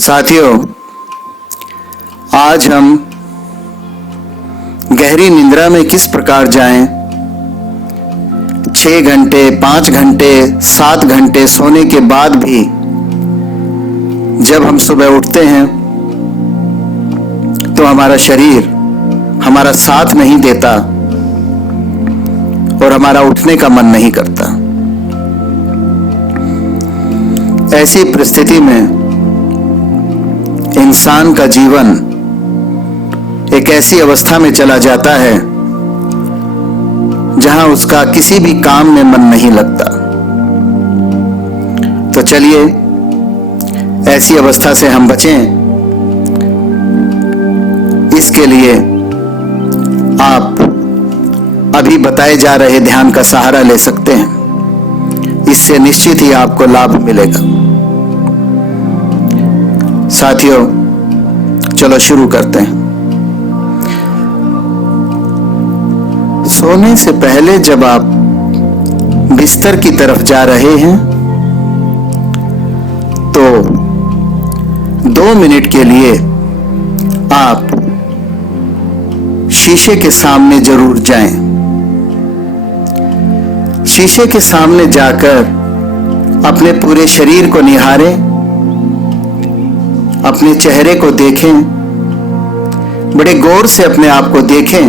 साथियों, आज हम गहरी निद्रा में किस प्रकार जाएं? 6 घंटे, 5 घंटे, 7 घंटे सोने के बाद भी जब हम सुबह उठते हैं तो हमारा शरीर हमारा साथ नहीं देता और हमारा उठने का मन नहीं करता। ऐसी परिस्थिति में इंसान का जीवन एक ऐसी अवस्था में चला जाता है जहां उसका किसी भी काम में मन नहीं लगता। तो चलिए ऐसी अवस्था से हम बचें, इसके लिए आप अभी बताए जा रहे ध्यान का सहारा ले सकते हैं। इससे निश्चित ही आपको लाभ मिलेगा। साथियों, चलो शुरू करते हैं। सोने से पहले जब आप बिस्तर की तरफ जा रहे हैं तो 2 मिनट के लिए आप शीशे के सामने जरूर जाएं। शीशे के सामने जाकर अपने पूरे शरीर को निहारें, अपने चेहरे को देखें, बड़े गौर से अपने आप को देखें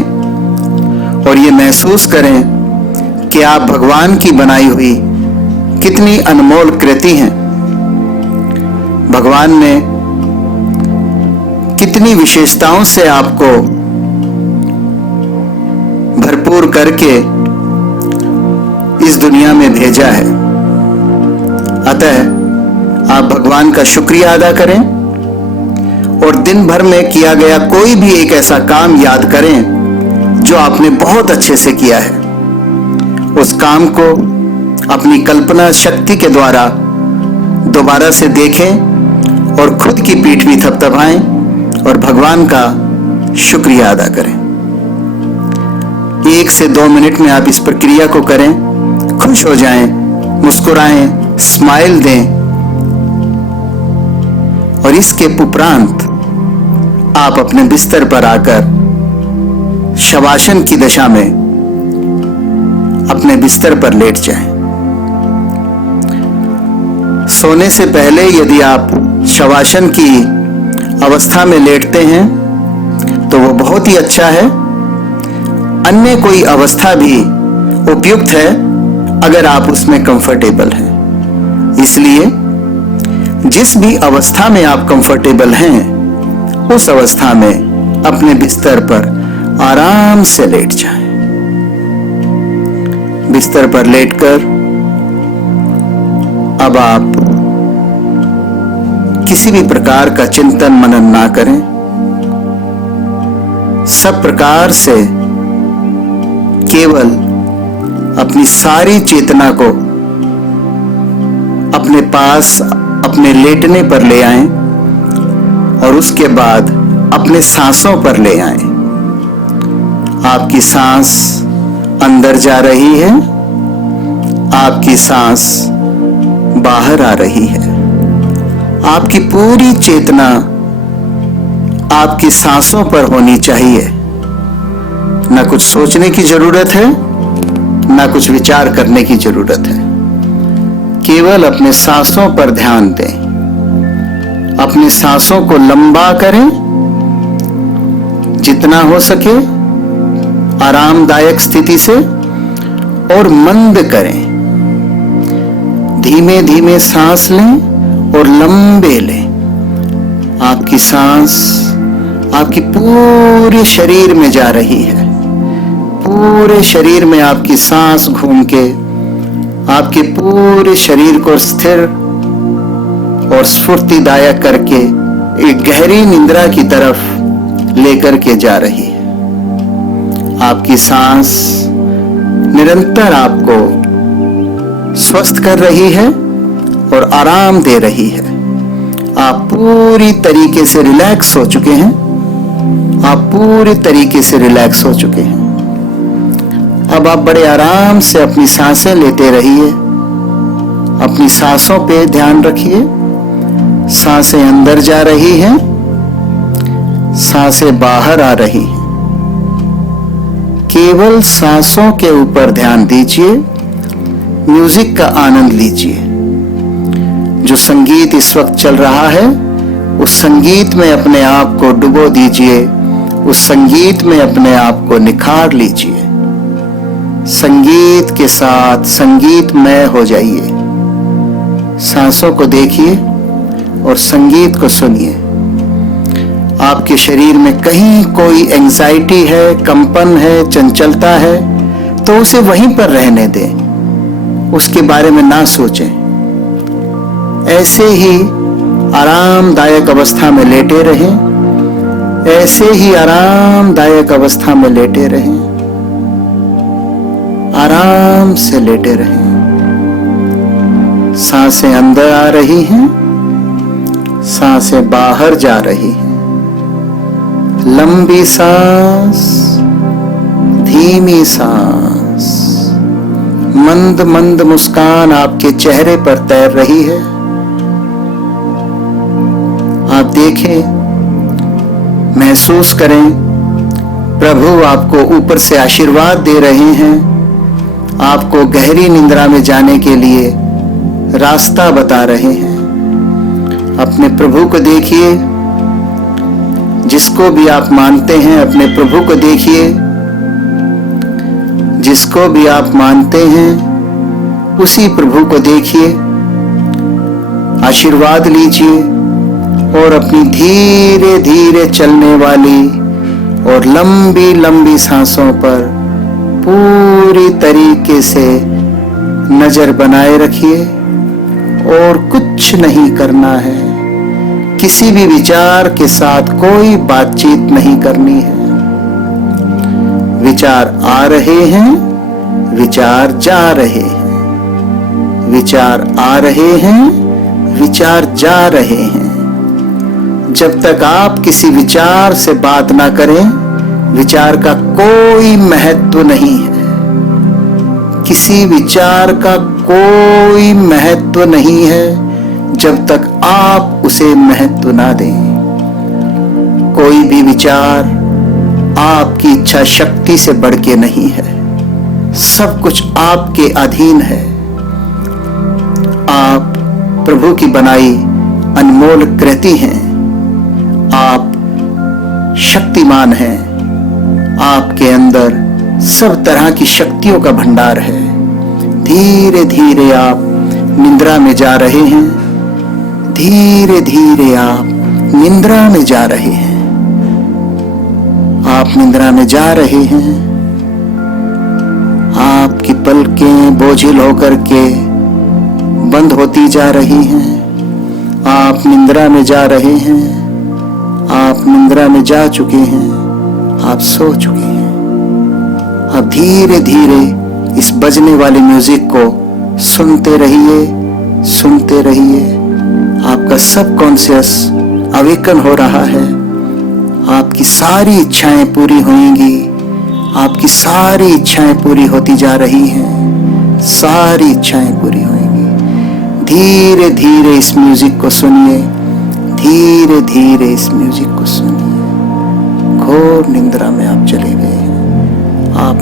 और ये महसूस करें कि आप भगवान की बनाई हुई कितनी अनमोल कृति हैं। भगवान ने कितनी विशेषताओं से आपको भरपूर करके इस दुनिया में भेजा है। अतः आप भगवान का शुक्रिया अदा करें और दिन भर में किया गया कोई भी एक ऐसा काम याद करें जो आपने बहुत अच्छे से किया है। उस काम को अपनी कल्पना शक्ति के द्वारा दोबारा से देखें और खुद की पीठ भी थपथपाएं और भगवान का शुक्रिया अदा करें। 1 से 2 मिनट में आप इस प्रक्रिया को करें, खुश हो जाएं, मुस्कुराएं, स्माइल दें और इसके उपरांत आप अपने बिस्तर पर आकर शवासन की दशा में अपने बिस्तर पर लेट जाएं। सोने से पहले यदि आप शवासन की अवस्था में लेटते हैं तो वो बहुत ही अच्छा है। अन्य कोई अवस्था भी उपयुक्त है अगर आप उसमें कंफर्टेबल हैं। इसलिए जिस भी अवस्था में आप कंफर्टेबल हैं उस अवस्था में अपने बिस्तर पर आराम से लेट जाएं। बिस्तर पर लेटकर अब आप किसी भी प्रकार का चिंतन मनन ना करें। सब प्रकार से केवल अपनी सारी चेतना को अपने पास अपने लेटने पर ले आएं और उसके बाद अपने सांसों पर ले आएं। आपकी सांस अंदर जा रही है, आपकी सांस बाहर आ रही है। आपकी पूरी चेतना आपकी सांसों पर होनी चाहिए। ना कुछ सोचने की जरूरत है, ना कुछ विचार करने की जरूरत है। केवल अपने सांसों पर ध्यान दें। अपनी सांसों को लंबा करें, जितना हो सके आरामदायक स्थिति से, और मंद करें। धीमे धीमे सांस लें और लंबे लें। आपकी सांस आपकी पूरे शरीर में जा रही है। पूरे शरीर में आपकी सांस घूम के आपके पूरे शरीर को स्थिर और स्फूर्तिदायक करके एक गहरी निद्रा की तरफ लेकर के जा रही है। आपकी सांस निरंतर आपको स्वस्थ कर रही है और आराम दे रही है। आप पूरी तरीके से रिलैक्स हो चुके हैं। आप पूरी तरीके से रिलैक्स हो चुके हैं। अब आप बड़े आराम से अपनी सांसें लेते रहिए। अपनी सांसों पे ध्यान रखिए। सांसें अंदर जा रही हैं, सांसें बाहर आ रही हैं। केवल सांसों के ऊपर ध्यान दीजिए, म्यूजिक का आनंद लीजिए। जो संगीत इस वक्त चल रहा है, उस संगीत में अपने आप को डुबो दीजिए, उस संगीत में अपने आप को निखार लीजिए। संगीत के साथ संगीतमय हो जाइए। सांसों को देखिए और संगीत को सुनिए। आपके शरीर में कहीं कोई एंजाइटी है, कंपन है, चंचलता है, तो उसे वहीं पर रहने दें, उसके बारे में ना सोचें। ऐसे ही आरामदायक अवस्था में लेटे रहें, ऐसे ही आरामदायक अवस्था में लेटे रहें, आराम से लेटे रहें। सांसें अंदर आ रही हैं, सांसें बाहर जा रही हैं। लंबी सांस, धीमी सांस, मंद मंद मुस्कान आपके चेहरे पर तैर रही है। आप देखें, महसूस करें, प्रभु आपको ऊपर से आशीर्वाद दे रहे हैं, आपको गहरी निद्रा में जाने के लिए रास्ता बता रहे हैं। अपने प्रभु को देखिए, जिसको भी आप मानते हैं, अपने प्रभु को देखिए, जिसको भी आप मानते हैं, उसी प्रभु को देखिए, आशीर्वाद लीजिए और अपनी धीरे धीरे चलने वाली और लंबी लंबी सांसों पर पूरी तरीके से नजर बनाए रखिए और कुछ नहीं करना है। किसी भी विचार के साथ कोई बातचीत नहीं करनी है। विचार आ रहे हैं, विचार जा रहे हैं, विचार आ रहे हैं, विचार जा रहे हैं। जब तक आप किसी विचार से बात ना करें, विचार का कोई महत्व नहीं है। किसी विचार का कोई महत्व नहीं है जब तक आप उसे महत्व ना दें। कोई भी विचार आपकी इच्छा शक्ति से बढ़ के नहीं है। सब कुछ आपके अधीन है। आप प्रभु की बनाई अनमोल कृति हैं। आप शक्तिमान हैं। आपके अंदर सब तरह की शक्तियों का भंडार है। धीरे धीरे आप निद्रा में जा रहे हैं। धीरे धीरे आप निद्रा में जा रहे हैं। आप निद्रा में जा रहे हैं। आपकी पलकें बोझिल होकर के बंद होती जा रही हैं। आप निद्रा में जा रहे हैं। आप निद्रा में जा चुके हैं। आप सो चुके हैं। अब धीरे धीरे इस बजने वाले म्यूजिक को सुनते रहिए, सुनते रहिए। आपका सबकॉन्शियस अवेकन हो रहा है। आपकी सारी इच्छाएं पूरी होंगी। आपकी सारी इच्छाएं पूरी होती जा रही हैं। सारी इच्छाएं पूरी होंगी। धीरे धीरे इस म्यूजिक को सुनिए। धीरे धीरे इस म्यूजिक को सुनिए। घोर निद्रा में आप चले गए हैं। आप